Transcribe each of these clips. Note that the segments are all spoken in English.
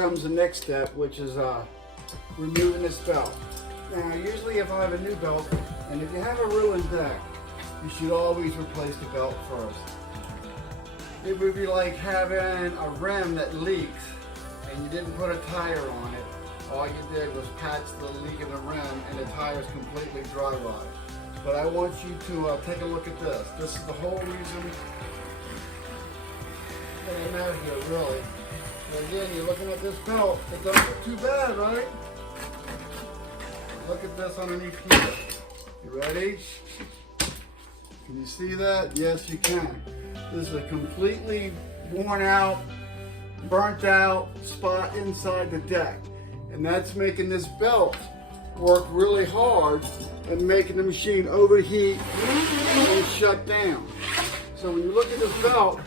comes the next step, which is removing this belt. Now, usually if I have a new belt, and if you have a ruined deck, you should always replace the belt first. It would be like having a rim that leaks and you didn't put a tire on it. All you did was patch the leak in the rim and the tire's completely dry rotted. But I want you to take a look at this. This is the whole reason that I'm out here, really. And again, you're looking at this belt. It doesn't look too bad, right? Look at this underneath here. You ready? Can you see that? Yes, you can. This is a completely worn out, burnt out spot inside the deck. And that's making this belt work really hard and making the machine overheat and shut down. So when you look at this belt,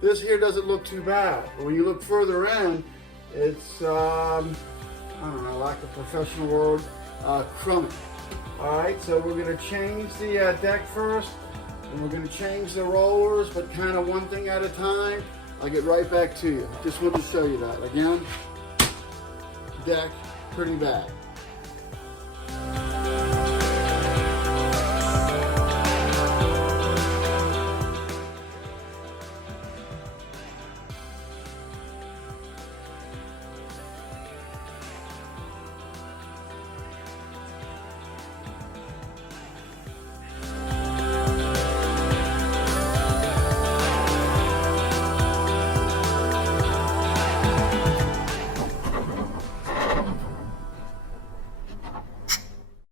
this here doesn't look too bad. But when you look further in, it's, I don't know, like a professional word, crummy. All right, so we're gonna change the deck first, and we're gonna change the rollers, but kind of one thing at a time. I'll get right back to you. Just wanted to show you that. Again, deck, pretty bad.